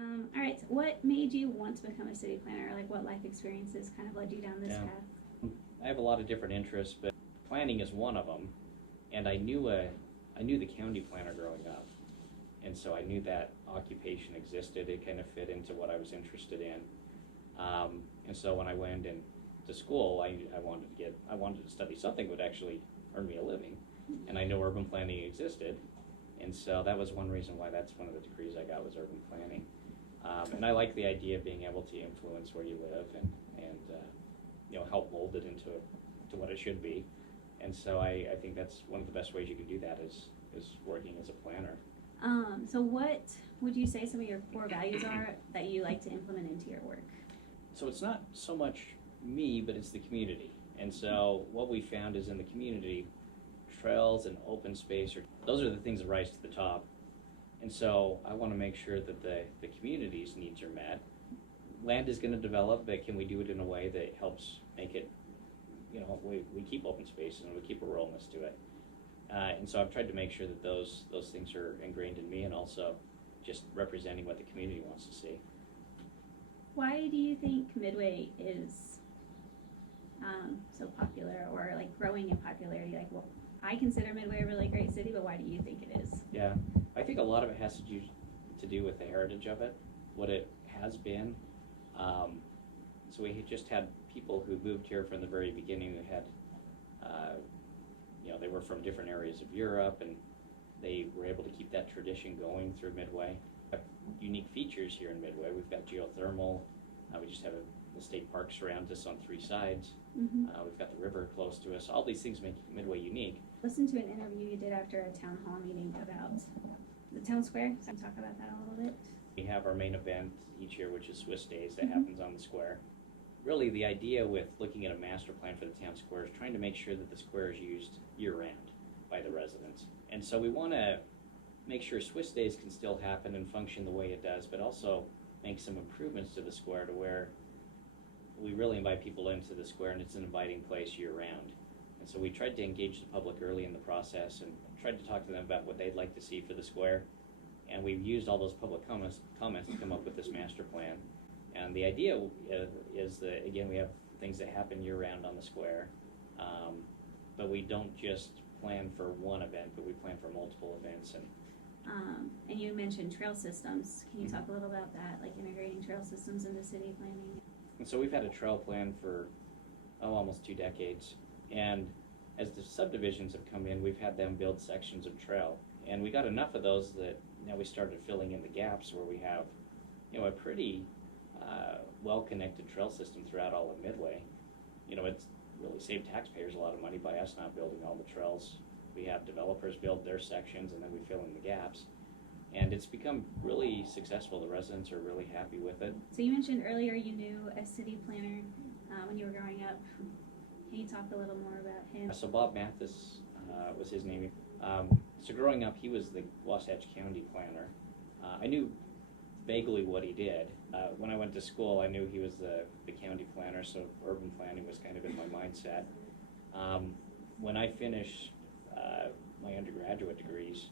All right, so what made you want to become a city planner? Like, what life experiences kind of led you down this path? I have a lot of different interests, but planning is one of them. And I knew the county planner growing up, and so I knew that occupation existed. It kind of fit into what I was interested in. And so when I went to school, I wanted to study something that would actually earn me a living, and I know urban planning existed, and so that was one reason why that's one of the degrees I got was urban planning. And I like the idea of being able to influence where you live and help mold it into what it should be. And so I think that's one of the best ways you can do that is working as a planner. So what would you say some of your core values are that you like to implement into your work? So it's not so much me, but it's the community. And so what we found is in the community, trails and open space, those are the things that rise to the top. And so I want to make sure that the community's needs are met. Land is going to develop, but can we do it in a way that helps make it, we keep open spaces and we keep a ruralness to it. And so I've tried to make sure that those things are ingrained in me, and also just representing what the community wants to see. Why do you think Midway is so popular, or like growing in popularity? Like, well, I consider Midway a really great city, but why do you think it is? Yeah, I think a lot of it has to do with the heritage of it, what it has been. So we just had people who moved here from the very beginning who had, they were from different areas of Europe, and they were able to keep that tradition going through Midway. We have unique features here in Midway. We've got geothermal. We just have the state park surrounds us on 3 sides. Mm-hmm. We've got the river close to us. All these things make Midway unique. Listen to an interview you did after a town hall meeting about the town square. So talk about that a little bit. We have our main event each year, which is Swiss Days, that happens on the square. Really, the idea with looking at a master plan for the town square is trying to make sure that the square is used year-round by the residents. And so we want to make sure Swiss Days can still happen and function the way it does, but also make some improvements to the square to where we really invite people into the square and it's an inviting place year-round. And so we tried to engage the public early in the process and tried to talk to them about what they'd like to see for the square. And we've used all those public comments to come up with this master plan. And the idea is that, again, we have things that happen year-round on the square, but we don't just plan for one event, but we plan for multiple events. And you mentioned trail systems. Can you talk a little about that, like integrating trail systems into city planning? And so we've had a trail plan for almost 2 decades. And as the subdivisions have come in, we've had them build sections of trail. And we got enough of those that now we started filling in the gaps where we have, a pretty well-connected trail system throughout all of Midway. It's really saved taxpayers a lot of money by us not building all the trails. We have developers build their sections, and then we fill in the gaps. And it's become really successful. The residents are really happy with it. So you mentioned earlier you knew a city planner when you were growing up. Can you talk a little more about him? So Bob Mathis was his name. So growing up, he was the Wasatch County planner. I knew vaguely what he did. When I went to school, I knew he was the county planner, so urban planning was kind of in my mindset. When I finished my undergraduate degrees,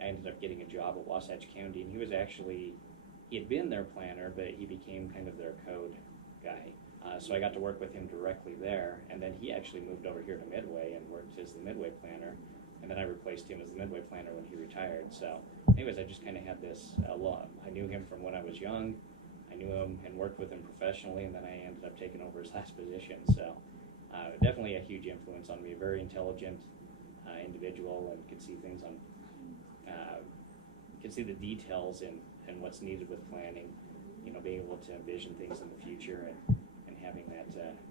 I ended up getting a job at Wasatch County, and he had been their planner, but he became kind of their code guy. So I got to work with him directly there, and then he actually moved over here to Midway and worked as the Midway planner, and then I replaced him as the Midway planner when he retired. So anyways, I just kind of had this I knew him from when I was young. I knew him and worked with him professionally, and then I ended up taking over his last position. So definitely a huge influence on me, a very intelligent individual, and could see things could see the details in what's needed with planning, being able to envision things in the future and having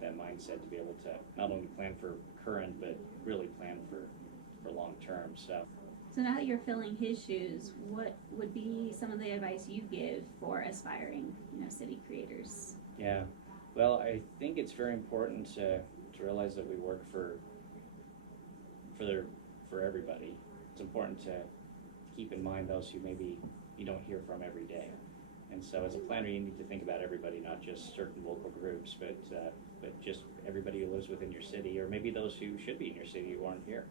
that mindset to be able to not only plan for current, but really plan for long term. So now that you're filling his shoes, what would be some of the advice you give for aspiring, city creators? Yeah, well, I think it's very important to realize that we work for everybody. It's important to keep in mind those who maybe you don't hear from every day. And so as a planner, you need to think about everybody, not just certain local groups, but just everybody who lives within your city, or maybe those who should be in your city who aren't here.